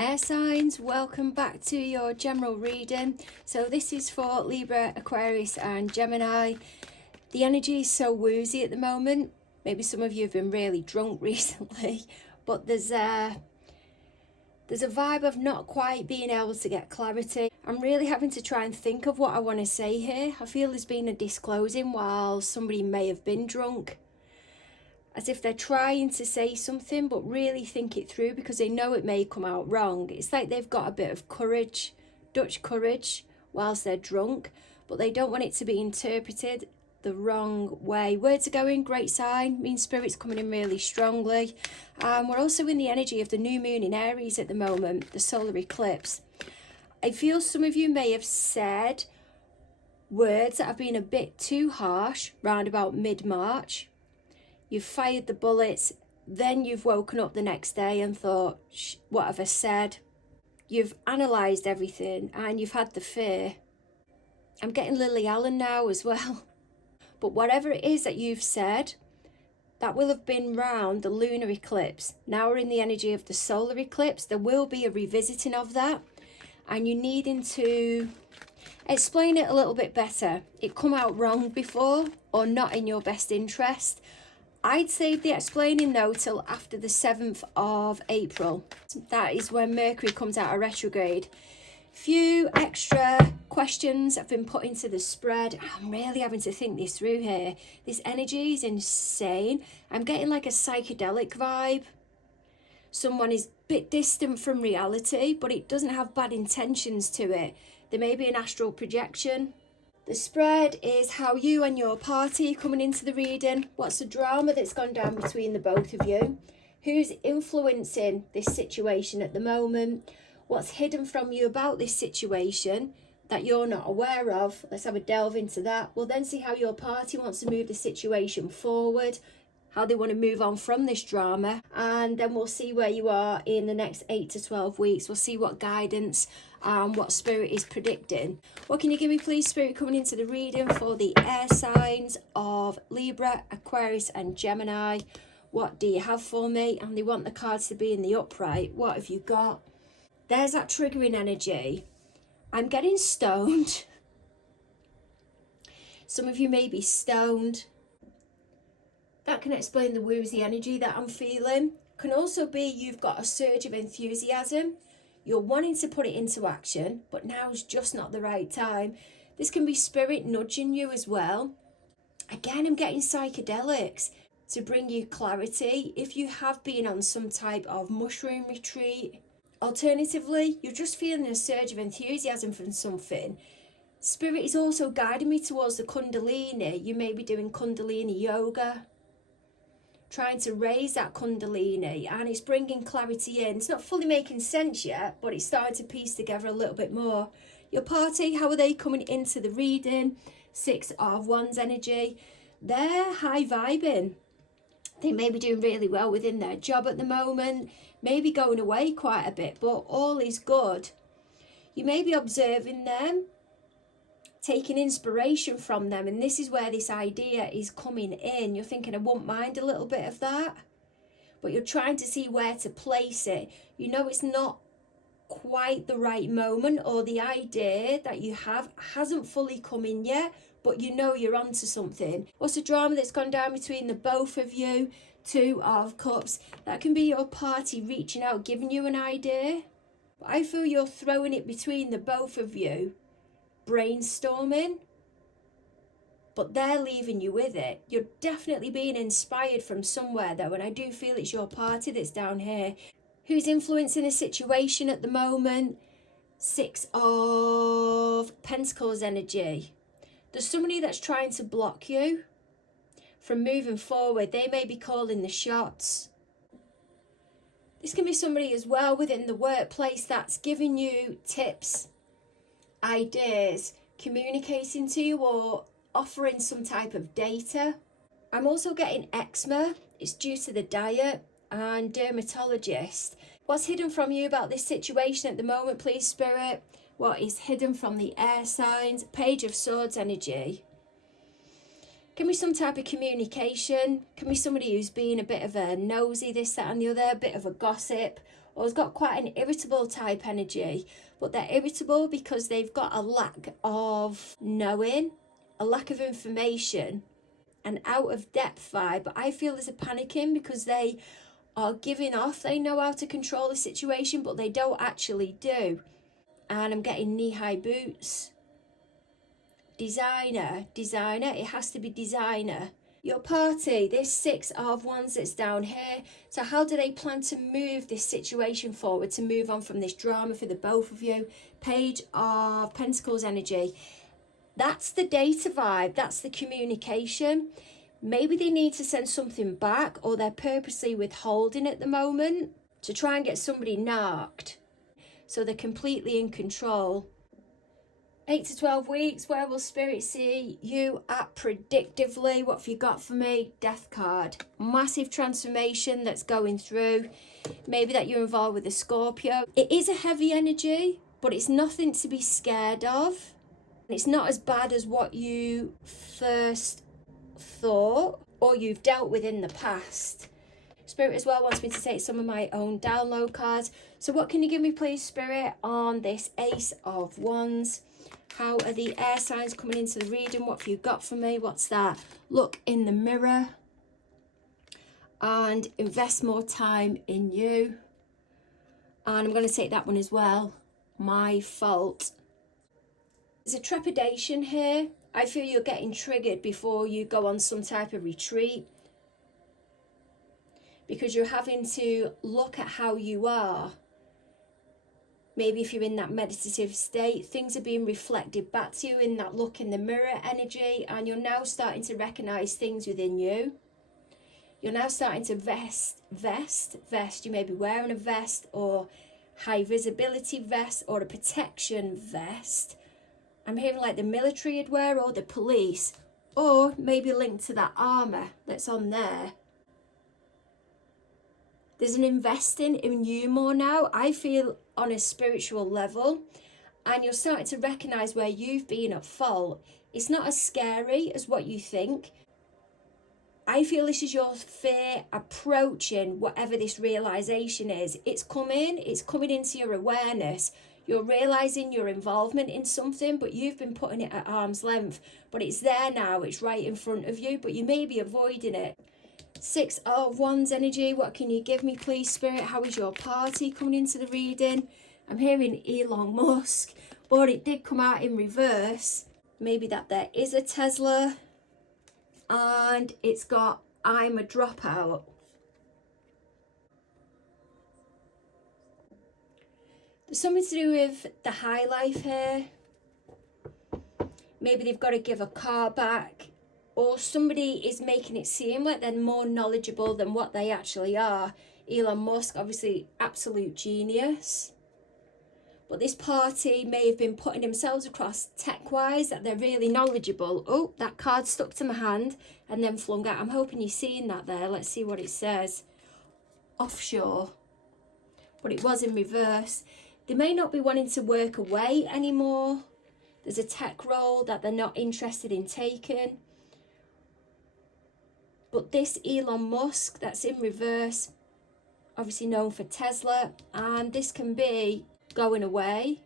Air signs, welcome back to your general reading. So this is for Libra, Aquarius and Gemini. The energy is so woozy at the moment. Maybe some of you have been really drunk recently, but there's a vibe of not quite being able to get clarity. I'm really having to try and think of what I want to say here. I feel there's been a disclosing while somebody may have been drunk, as if they're trying to say something but really think it through because they know it may come out wrong. It's like they've got a bit of courage, Dutch courage, whilst they're drunk, but they don't want it to be interpreted the wrong way. Words are going, great sign, means spirit's coming in really strongly. We're also in the energy of the new moon in Aries at the moment, the solar eclipse. I feel some of you may have said words that have been a bit too harsh round about mid-March. You've fired the bullets, then you've woken up the next day and thought, what have I said? You've analysed everything and you've had the fear. I'm getting Lily Allen now as well. But whatever it is that you've said, that will have been round the lunar eclipse. Now we're in the energy of the solar eclipse. There will be a revisiting of that. And you're needing to explain it a little bit better. It come out wrong before or not in your best interest. I'd save the explaining though till after the 7th of April. That is when Mercury comes out of retrograde. Few extra questions have been put into the spread. I'm really having to think this through here. This energy is insane. I'm getting like a psychedelic vibe. Someone is a bit distant from reality, but it doesn't have bad intentions to it. There may be an astral projection. The spread is how you and your party coming into the reading. What's the drama that's gone down between the both of you? Who's influencing this situation at the moment? What's hidden from you about this situation that you're not aware of? Let's have a delve into that. We'll then see how your party wants to move the situation forward, how they want to move on from this drama, and then we'll see where you are in the next 8 to 12 weeks. We'll see what guidance and what spirit is predicting. What can you give me, please, spirit, coming into the reading for the air signs of Libra, Aquarius and Gemini? What do you have for me? And they want the cards to be in the upright. What have you got? There's that triggering energy. I'm getting stoned. Some of you may be stoned. That can explain the woozy energy that I'm feeling. Can also be you've got a surge of enthusiasm. You're wanting to put it into action, but now's just not the right time. This can be spirit nudging you as well. Again, I'm getting psychedelics to bring you clarity. If you have been on some type of mushroom retreat, alternatively, you're just feeling a surge of enthusiasm from something. Spirit is also guiding me towards the Kundalini. You may be doing Kundalini yoga, trying to raise that Kundalini, and it's bringing clarity in. It's not fully making sense yet, but it's starting to piece together a little bit more. Your party, how are they coming into the reading? 6 of Wands energy. They're high vibing. They may be doing really well within their job at the moment, maybe going away quite a bit, but all is good. You may be observing them, taking inspiration from them, and this is where this idea is coming in. You're thinking, I won't mind a little bit of that, but you're trying to see where to place it. You know it's not quite the right moment, or the idea that you have hasn't fully come in yet, but you know you're onto something. What's the drama that's gone down between the both of you? 2 of Cups. That can be your party reaching out, giving you an idea. But I feel you're throwing it between the both of you, brainstorming, but they're leaving you with it. You're definitely being inspired from somewhere though, and I do feel it's your party that's down here. Who's influencing the situation at the moment? 6 of Pentacles energy. There's somebody that's trying to block you from moving forward. They may be calling the shots. This can be somebody as well within the workplace that's giving you tips, ideas, communicating to you, or offering some type of data. I'm also getting eczema. It's due to the diet, and dermatologist. What's hidden from you about this situation at the moment, please, spirit? What is hidden from the air signs? Page of Swords energy. Can be some type of communication. Can be somebody who's being a bit of a nosy, this, that and the other, a bit of a gossip, or has got quite an irritable type energy, but they're irritable because they've got a lack of knowing, a lack of information, an out of depth vibe. But I feel there's a panicking because they are giving off they know how to control the situation, but they don't actually do. And I'm getting knee-high boots. Designer, it has to be designer. Your party, this 6 of Wands that's down here. So how do they plan to move this situation forward, to move on from this drama for the both of you? Page of Pentacles energy. That's the data vibe, that's the communication. Maybe they need to send something back, or they're purposely withholding at the moment to try and get somebody narked. So they're completely in control. 8 to 12 weeks, where will Spirit see you at predictively? What have you got for me? Death card. Massive transformation that's going through. Maybe that you're involved with a Scorpio. It is a heavy energy, but it's nothing to be scared of. It's not as bad as what you first thought or you've dealt with in the past. Spirit as well wants me to take some of my own download cards. So what can you give me, please, Spirit, on this Ace of Wands? How are the air signs coming into the reading? What have you got for me? What's that? Look in the mirror and invest more time in you. And I'm going to take that one as well. My fault. There's a trepidation here. I feel you're getting triggered before you go on some type of retreat, because you're having to look at how you are. Maybe if you're in that meditative state, things are being reflected back to you in that look in the mirror energy, and you're now starting to recognize things within you. You're now starting to vest. You may be wearing a vest, or high visibility vest, or a protection vest. I'm hearing like the military would wear, or the police, or maybe linked to that armor that's on there. There's an investing in you more now, I feel, on a spiritual level, and you're starting to recognize where you've been at fault. It's not as scary as what you think. I feel this is your fear approaching whatever this realization is. It's coming into your awareness. You're realizing your involvement in something, but you've been putting it at arm's length. But it's there now, it's right in front of you, but you may be avoiding it. 6 of Wands energy, what can you give me, please, Spirit? How is your party coming into the reading? I'm hearing Elon Musk, but it did come out in reverse. Maybe that there is a Tesla, and it's got I'm a dropout. There's something to do with the high life here. Maybe they've got to give a car back, or somebody is making it seem like they're more knowledgeable than what they actually are. Elon Musk, obviously absolute genius. But this party may have been putting themselves across tech-wise that they're really knowledgeable. Oh, that card stuck to my hand and then flung out. I'm hoping you're seeing that there. Let's see what it says. Offshore. But it was in reverse. They may not be wanting to work away anymore. There's a tech role that they're not interested in taking. But this Elon Musk that's in reverse, obviously known for Tesla, and this can be going away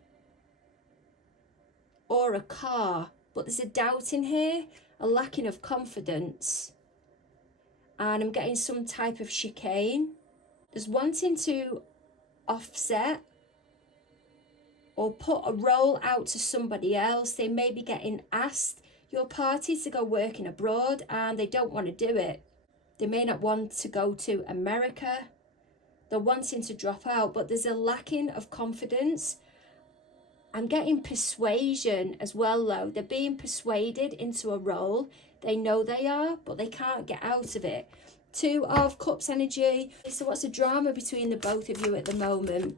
or a car. But there's a doubt in here, a lacking of confidence, and I'm getting some type of chicane. There's wanting to offset or put a role out to somebody else. They may be getting asked, your party, to go working abroad, and they don't want to do it. They may not want to go to America. They're wanting to drop out, but there's a lacking of confidence. I'm getting persuasion as well, though. They're being persuaded into a role. They know they are, but they can't get out of it. 2 of Cups energy. So what's the drama between the both of you at the moment?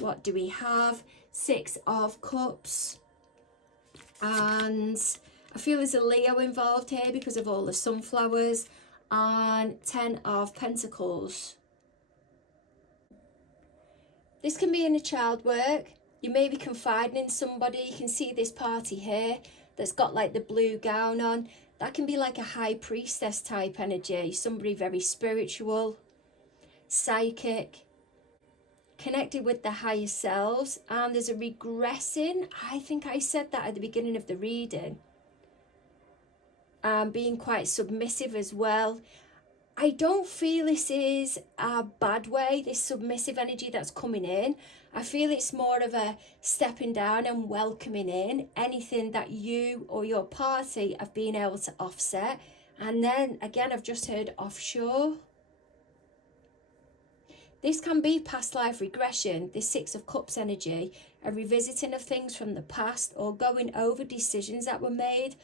What do we have? 6 of Cups. And I feel there's a Leo involved here because of all the sunflowers. And 10 of Pentacles. This can be in a child work. You may be confiding in somebody. You can see this party here that's got like the blue gown on. That can be like a high priestess type energy. Somebody very spiritual, psychic, connected with the higher selves, and there's a regressing. I think I said that at the beginning of the reading. Being quite submissive as well. I don't feel this is a bad way, this submissive energy that's coming in. I feel it's more of a stepping down and welcoming in anything that you or your party have been able to offset. And then again, I've just heard offshore. This can be past life regression, this Six of Cups energy, a revisiting of things from the past, or going over decisions that were made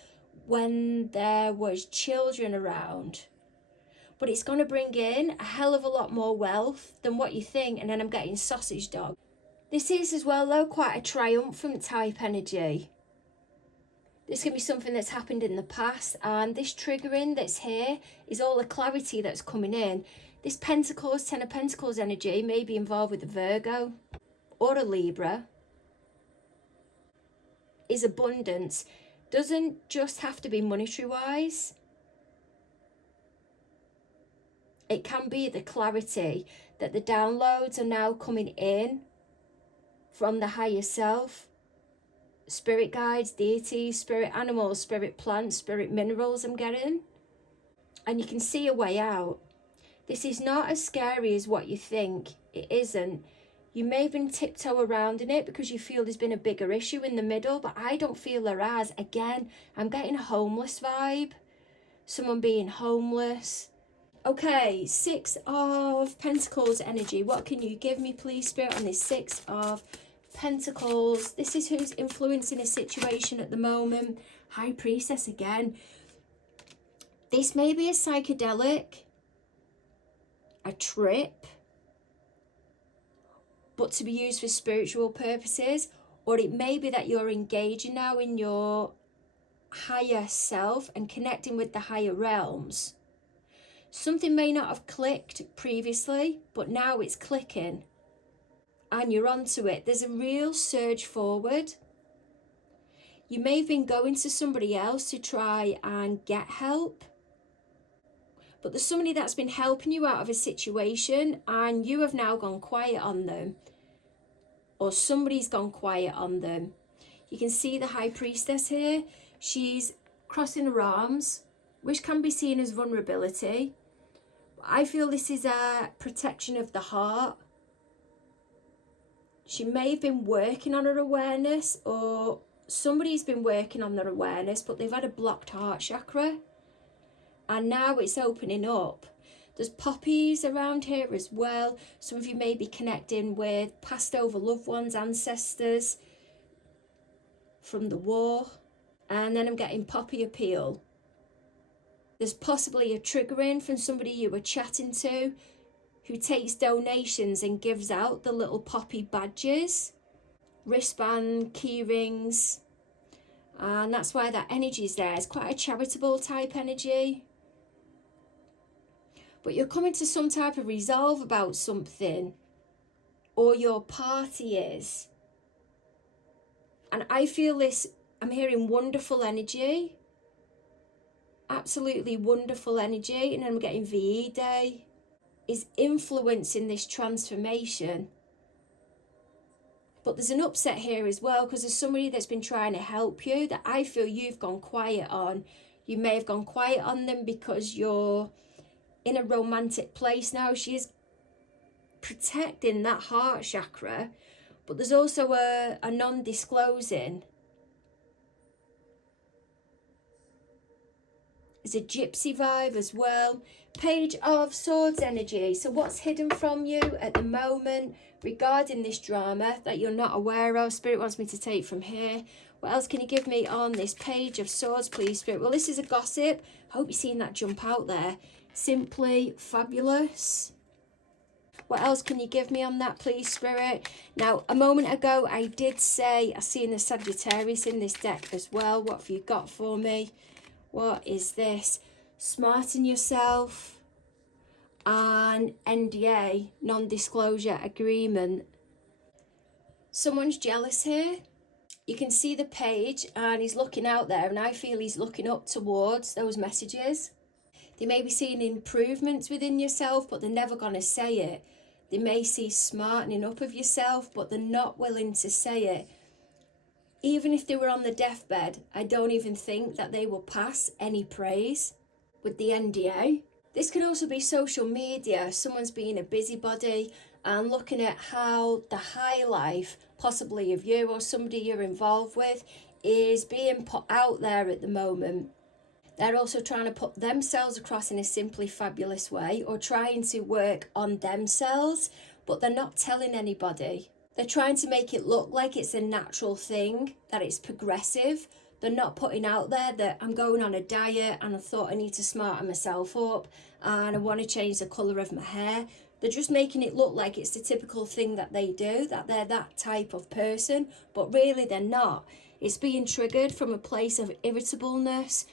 when there was children around. But it's going to bring in a hell of a lot more wealth than what you think. And then I'm getting sausage dog. This is as well, though, quite a triumphant type energy. This can be something that's happened in the past. And this triggering that's here is all the clarity that's coming in. This Pentacles, Ten of Pentacles energy may be involved with a Virgo or a Libra. Is abundance. Doesn't just have to be monetary wise. It can be the clarity that the downloads are now coming in from the higher self. Spirit guides, deities, spirit animals, spirit plants, spirit minerals I'm getting. And you can see a way out. This is not as scary as what you think. It isn't. You may have been tiptoe around in it because you feel there's been a bigger issue in the middle, but I don't feel there has. Again, I'm getting a homeless vibe. Someone being homeless. Okay, Six of Pentacles energy. What can you give me, please, Spirit, on this Six of Pentacles? This is who's influencing a situation at the moment. High Priestess again. This may be a psychedelic, a trip, but to be used for spiritual purposes. Or it may be that you're engaging now in your higher self and connecting with the higher realms. Something may not have clicked previously, but now it's clicking and you're onto it. There's a real surge forward. You may have been going to somebody else to try and get help, but there's somebody that's been helping you out of a situation and you have now gone quiet on them, or somebody's gone quiet on them. You can see the High Priestess here. She's crossing her arms, which can be seen as vulnerability. I feel this is a protection of the heart. She may have been working on her awareness, or somebody's been working on their awareness, but they've had a blocked heart chakra. And now it's opening up. There's poppies around here as well. Some of you may be connecting with passed over loved ones, ancestors from the war. And then I'm getting poppy appeal. There's possibly a triggering from somebody you were chatting to who takes donations and gives out the little poppy badges, wristband, key rings. And that's why that energy is there. It's quite a charitable type energy. But you're coming to some type of resolve about something, or your party is. And I feel this, I'm hearing wonderful energy. Absolutely wonderful energy. And then I'm getting VE Day is influencing this transformation. But there's an upset here as well, because there's somebody that's been trying to help you that I feel you've gone quiet on. You may have gone quiet on them because you're in a romantic place now. She is protecting that heart chakra, but there's also a non-disclosing. There's a gypsy vibe as well. Page of Swords energy. So what's hidden from you at the moment regarding this drama that you're not aware of? Spirit wants me to take from here. What else can you give me on this Page of Swords, please, Spirit? Well, this is a gossip. I hope you're seeing that jump out there. Simply fabulous. What else can you give me on that, please, Spirit? Now, a moment ago, I did say I seen the Sagittarius in this deck as well. What have you got for me? What is this? Smarten yourself. And NDA, non-disclosure agreement. Someone's jealous here. You can see the page and he's looking out there, and I feel he's looking up towards those messages. They may be seeing improvements within yourself, but they're never going to say it. They may see smartening up of yourself, but they're not willing to say it. Even if they were on the deathbed, I don't even think that they will pass any praise with the NDA. This can also be social media. Someone's being a busybody and looking at how the high life, possibly of you or somebody you're involved with, is being put out there at the moment. They're also trying to put themselves across in a simply fabulous way, or trying to work on themselves, but they're not telling anybody. They're trying to make it look like it's a natural thing, that it's progressive. They're not putting out there that I'm going on a diet and I thought I need to smarten myself up and I want to change the colour of my hair. They're just making it look like it's the typical thing that they do, that they're that type of person, but really they're not. It's being triggered from a place of irritableness.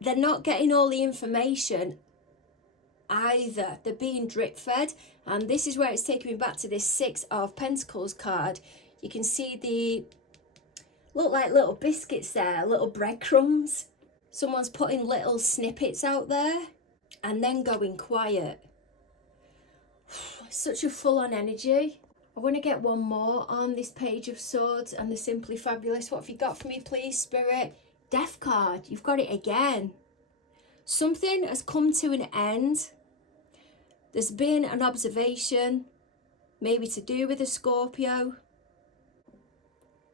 They're not getting all the information either. They're being drip fed, and this is where it's taking me back to this Six of Pentacles card. You can see the look like little biscuits there, little breadcrumbs. Someone's putting little snippets out there and then going quiet. Such a full-on energy. I want to get one more on this Page of Swords and the Simply Fabulous. What have you got for me, please, Spirit? Death card. You've got it again. Something has come to an end. There's been an observation, maybe to do with a Scorpio,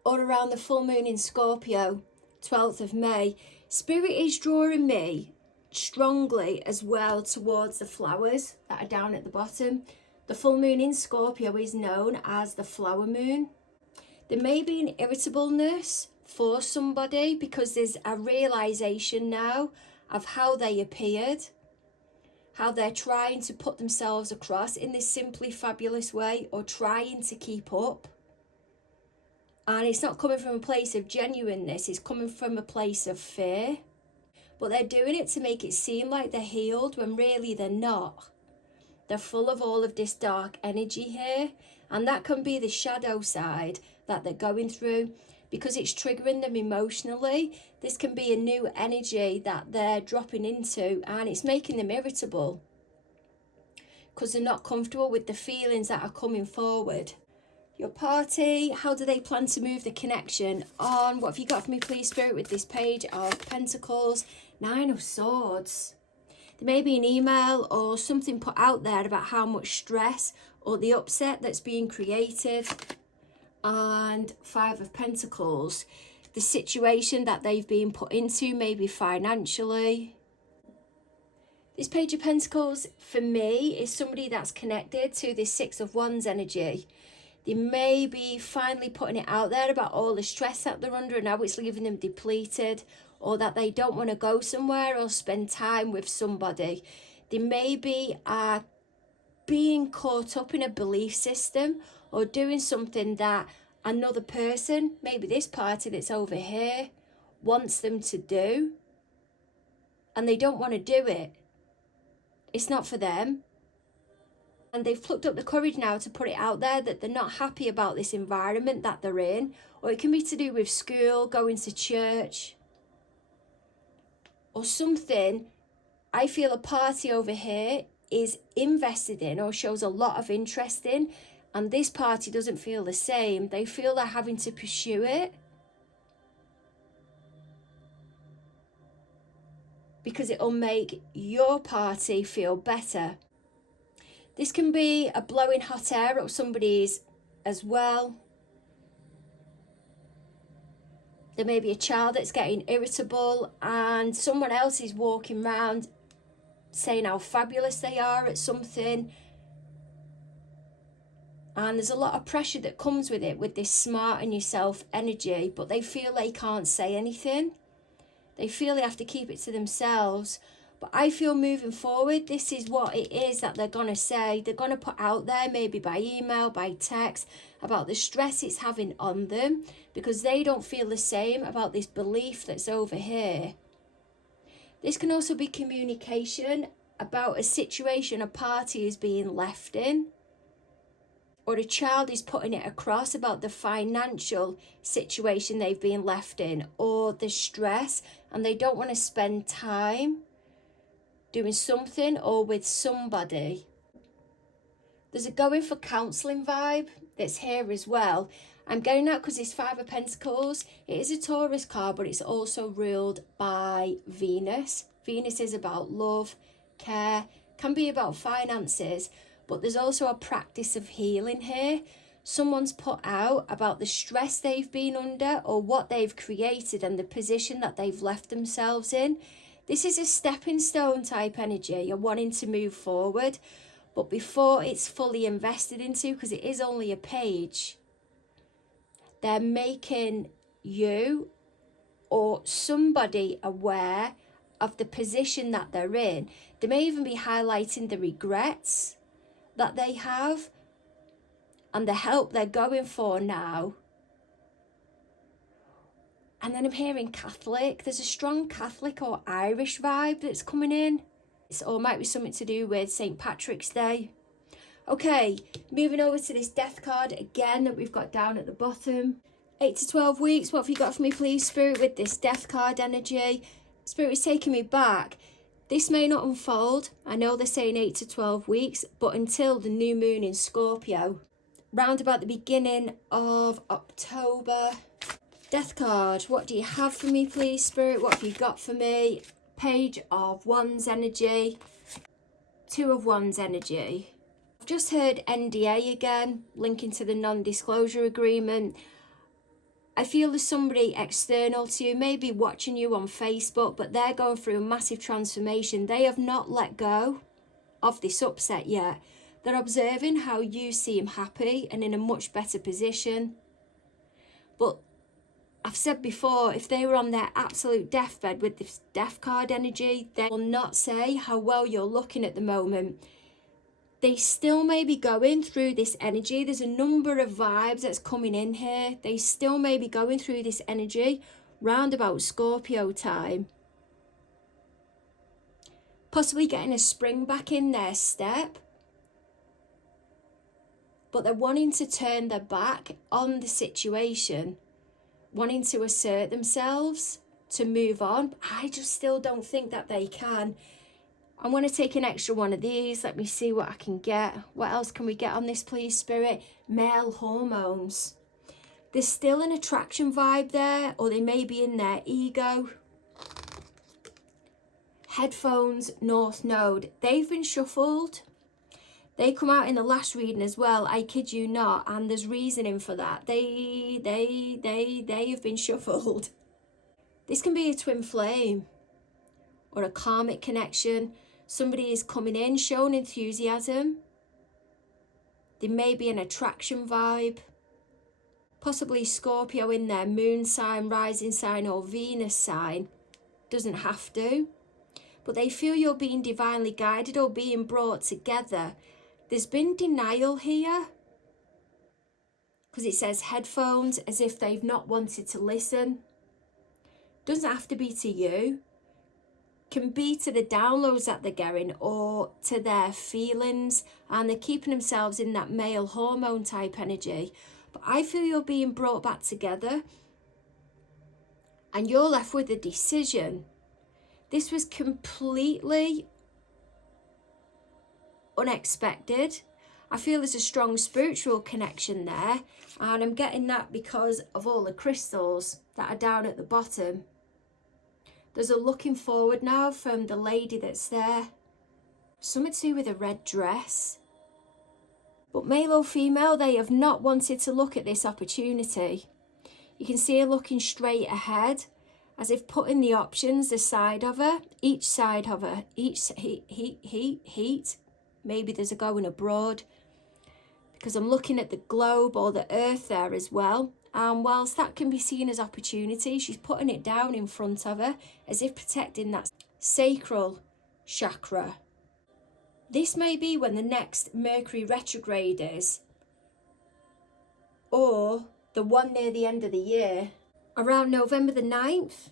or around the full moon in Scorpio, 12th of May. Spirit is drawing me strongly as well towards the flowers that are down at the bottom. The full moon in Scorpio is known as the flower moon. There may be an irritableness for somebody because there's a realization now of how they appeared, how they're trying to put themselves across in this simply fabulous way, or trying to keep up. And it's not coming from a place of genuineness, it's coming from a place of fear. But they're doing it to make it seem like they're healed when really they're not. They're full of all of this dark energy here, and that can be the shadow side that they're going through because it's triggering them emotionally. This can be a new energy that they're dropping into, and it's making them irritable because they're not comfortable with the feelings that are coming forward. Your party, how do they plan to move the connection on? What have you got for me, please, Spirit, with this Page of Pentacles, Nine of Swords? There may be an email or something put out there about how much stress or the upset that's being created. And Five of Pentacles, the situation that they've been put into, maybe financially. This Page of Pentacles, for me, is somebody that's connected to this Six of Wands energy. They may be finally putting it out there about all the stress that they're under and how it's leaving them depleted, or that they don't want to go somewhere or spend time with somebody. They may be being caught up in a belief system or doing something that another person, maybe this party that's over here, wants them to do, and they don't want to do it. It's not for them. And they've plucked up the courage now to put it out there that they're not happy about this environment that they're in. Or it can be to do with school, going to church, or something. I feel a party over here is invested in or shows a lot of interest in, and this party doesn't feel the same. They feel they're having to pursue it because it'll make your party feel better. This can be a blowing hot air up somebody's as well. There may be a child that's getting irritable and someone else is walking around saying how fabulous they are at something. And there's a lot of pressure that comes with it, with this smarten yourself energy, but they feel they can't say anything. They feel they have to keep it to themselves. But I feel moving forward, this is what it is that they're going to say. They're going to put out there, maybe by email, by text, about the stress it's having on them, because they don't feel the same about this belief that's over here. This can also be communication about a situation a party is being left in, or a child is putting it across about the financial situation they've been left in, or the stress, and they don't want to spend time doing something or with somebody. There's a going for counselling vibe that's here as well. I'm getting that because it's Five of Pentacles. It is a Taurus card, but it's also ruled by Venus. Venus is about love, care, can be about finances, but there's also a practice of healing here. Someone's put out about the stress they've been under or what they've created and the position that they've left themselves in. This is a stepping stone type energy. You're wanting to move forward, but before it's fully invested into, because it is only a page, they're making you or somebody aware of the position that they're in. They may even be highlighting the regrets that they have and the help they're going for now. And then I'm hearing Catholic. There's a strong Catholic or Irish vibe that's coming in. Or it might be something to do with St. Patrick's Day. Okay, moving over to this death card again that we've got down at the bottom. 8 to 12 weeks. What have you got for me, please, Spirit, with this death card energy? Spirit is taking me back. This may not unfold. I know they're saying 8 to 12 weeks, but until the new moon in Scorpio, round about the beginning of October. Death card, what do you have for me, please, Spirit? What have you got for me? Page of Wands energy, Two of Wands energy. I've just heard NDA again, linking to the non-disclosure agreement. I feel there's somebody external to you, maybe watching you on Facebook, but they're going through a massive transformation. They have not let go of this upset yet. They're observing how you seem happy and in a much better position. But I've said before, if they were on their absolute deathbed with this death card energy, they will not say how well you're looking at the moment. They still may be going through this energy. There's a number of vibes that's coming in here. They still may be going through this energy round about Scorpio time. Possibly getting a spring back in their step. But they're wanting to turn their back on the situation. Wanting to assert themselves, to move on. I just still don't think that they can. I'm going to take an extra one of these. Let me see what I can get. What else can we get on this, please, Spirit? Male hormones. There's still an attraction vibe there, or they may be in their ego. Headphones, North Node. They've been shuffled. They come out in the last reading as well, I kid you not, and there's reasoning for that. They have been shuffled. This can be a twin flame or a karmic connection. Somebody is coming in, showing enthusiasm. There may be an attraction vibe. Possibly Scorpio in their moon sign, rising sign or Venus sign. Doesn't have to. But they feel you're being divinely guided or being brought together. There's been denial here. Because it says headphones, as if they've not wanted to listen. Doesn't have to be to you. Can be to the downloads that they're getting or to their feelings, and they're keeping themselves in that male hormone type energy. But I feel you're being brought back together and you're left with a decision. This was completely unexpected. I feel there's a strong spiritual connection there, and I'm getting that because of all the crystals that are down at the bottom. There's a looking forward now from the lady that's there. Something to do with a red dress. But male or female, they have not wanted to look at this opportunity. You can see her looking straight ahead, as if putting the options aside of her, each side of her, each heat. Maybe there's a going abroad. Because I'm looking at the globe or the earth there as well. And whilst that can be seen as opportunity, she's putting it down in front of her as if protecting that sacral chakra. This may be when the next Mercury retrograde is, or the one near the end of the year, around November the 9th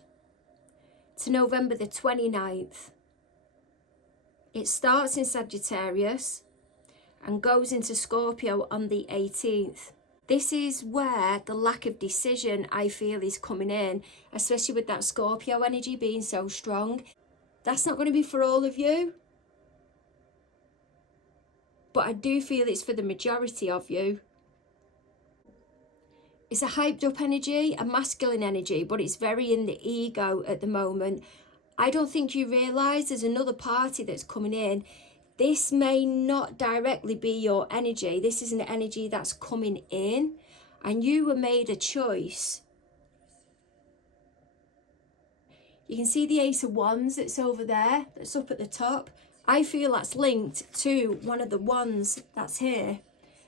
to November the 29th. It starts in Sagittarius and goes into Scorpio on the 18th. This is where the lack of decision, I feel, is coming in, especially with that Scorpio energy being so strong. That's not going to be for all of you. but I do feel it's for the majority of you. It's a hyped up energy, a masculine energy, but it's very in the ego at the moment. I don't think you realise there's another party that's coming in. This may not directly be your energy. This is an energy that's coming in, and you were made a choice. You can see the Ace of Wands that's over there, that's up at the top. I feel that's linked to one of the wands that's here,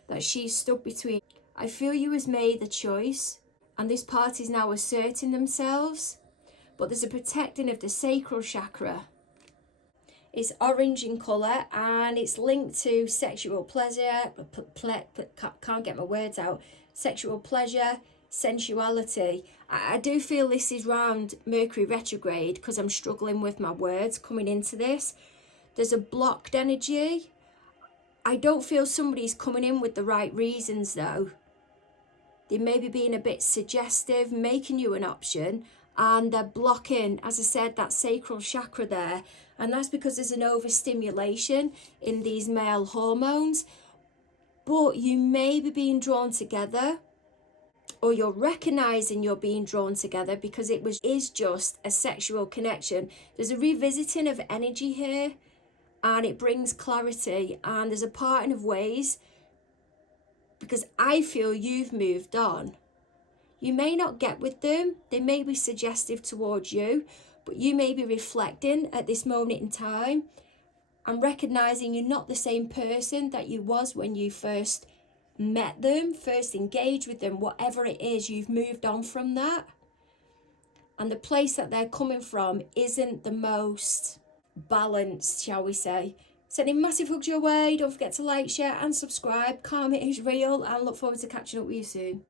that she's stuck between. I feel you was made a choice, and this party's now asserting themselves, but there's a protecting of the sacral chakra. It's orange in colour, and it's linked to sexual pleasure, can't get my words out, sexual pleasure, sensuality. I do feel this is round Mercury retrograde, because I'm struggling with my words coming into this. There's a blocked energy. I don't feel somebody's coming in with the right reasons though. They may be being a bit suggestive, making you an option, and they're blocking, as I said, that sacral chakra there. And that's because there's an overstimulation in these male hormones. But you may be being drawn together, or you're recognizing you're being drawn together because is just a sexual connection. There's a revisiting of energy here, and it brings clarity, and there's a parting of ways, because I feel you've moved on. You may not get with them, they may be suggestive towards you, but you may be reflecting at this moment in time and recognizing you're not the same person that you was when you first met them, first engaged with them. Whatever it is, you've moved on from that, and the place that they're coming from isn't the most balanced, shall we say. Sending massive hugs your way. Don't forget to like, share and subscribe. Karma is real, and look forward to catching up with you soon.